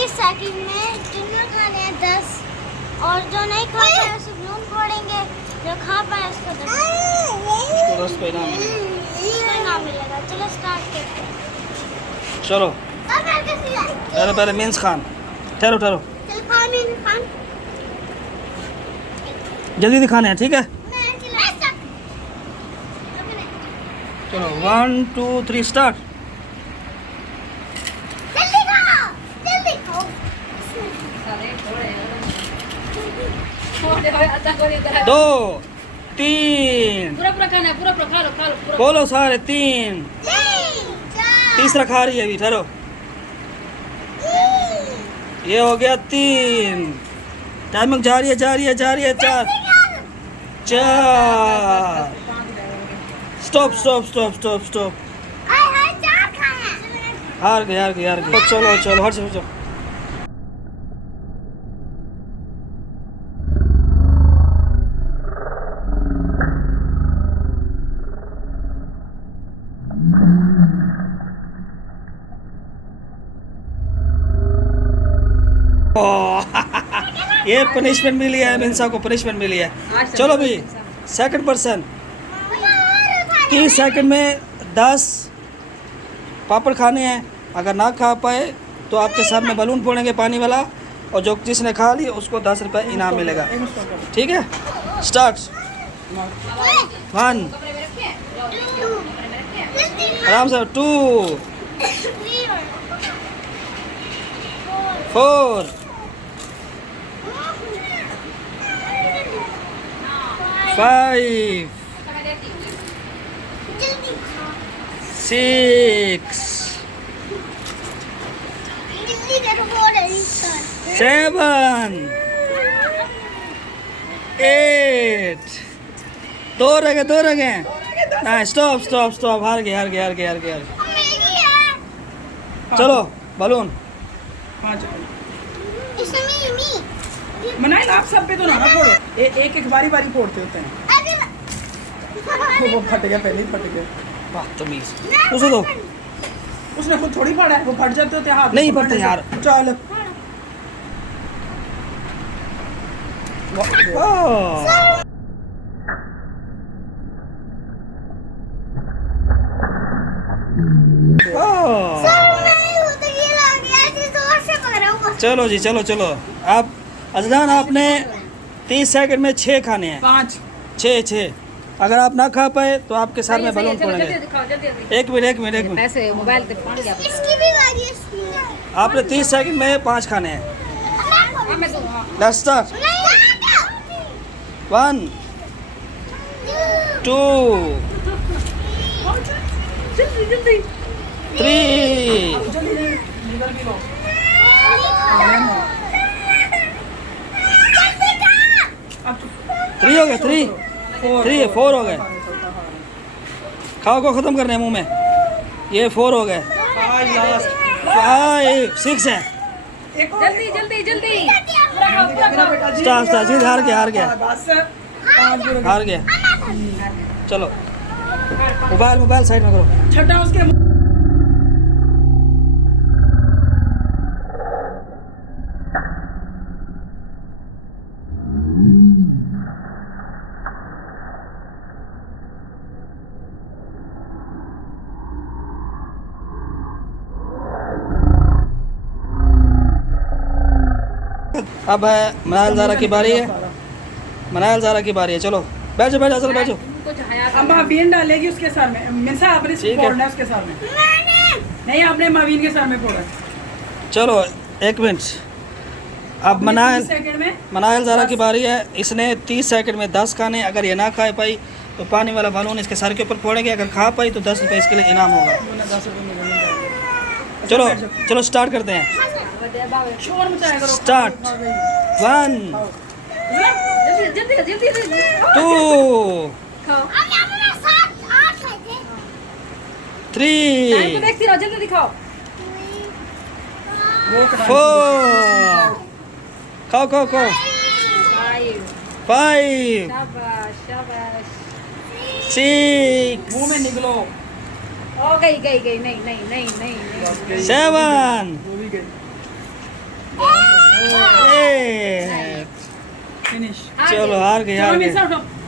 30 second में जिन्होंने खाने हैं 10 और जो नहीं खा पाए उसे बलून फोड़ेंगे, जो खा पाए उसको 10 चलो पहले मीन्स खान, ठहरो चल खान जल्दी दिखाने हैं, ठीक है। चलो 1 2 3 स्टार्ट। जल्दी खाओ 2 3 पूरा खाना है, पूरा खा लो पूरा। बोलो सारे 3। तीसरा खा रही है अभी, ठहरो। ये हो गया 3। टाइमिंग जा रही है 4 स्टॉप। हार गए। चलो हट से चलो। ये पनिशमेंट मिली है, मिंसा को पनिशमेंट मिली है। चलो भाई सेकंड पर्सन 30 सेकंड में 10 पापड़ खाने हैं। अगर ना खा पाए तो आपके सामने बलून फोड़ेंगे पानी वाला, और जो जिसने खा ली उसको 10 रुपये इनाम मिलेगा, ठीक है। स्टार्ट 1 आराम से 2 4 5 6 7 8 दो रह गए। ना स्टॉप। हार गए। चलो बलून। मनाइल आप सब पे तो ना फोड़ो, एक बारी फोड़ते होते हैं। वो फट गया, पहले ही फट गया। बदतमीज, उसे दो। उसने खुद थोड़ी फाड़ा है, वो फट जाते होते हाथ नहीं फटते यार। चल चलो जी चलो। आप अजलान आपने 30 सेकंड में 6 खाने हैं। 5 6 अगर आप ना खा पाए तो आपके साथ में बलून फोड़ेंगे। एक मिनट पैसे मोबाइल पे फोड़ गया। आपने 30 सेकंड में 5 खाने हैं। लेट्स स्टार्ट 1 2 जल्दी 3 3 हो गए। 4 हो गए। खाओ को खत्म करने हैं मुंह में। ये 4 हो गए। 5 6 है। जल्दी स्टार्ट जीत हार गया। चलो मोबाइल साइड में करो। छठा उसके अब है मनाइल ज़ारा की बारी है। चलो बैठो चलो बैठो। अब मावीन डालेगी उसके सर में। मिंसा आपने फोड़ना है उसके सर में। नहीं, आपने मावीन के सर में फोड़ा। चलो 1 मिनट। अब मनाइल ज़ारा की बारी है। इसने 30 सेकंड में 10 खाने। अगर ये ना खा पाई तो पानी वाला बलून इसके सर के ऊपर फोड़ेंगे। अगर खा पाई तो 10 रुपये इसके लिए इनाम होगा। चलो स्टार्ट करते हैं। स्टार्ट 1 2 3 देखती रहो, जल्दी दिखाओ। 4 खाओ 5 शाबाश 6 मुंह में निकलो। ओ गई नहीं 7 चलो हार गए चलो हार मिर्चा गए उठो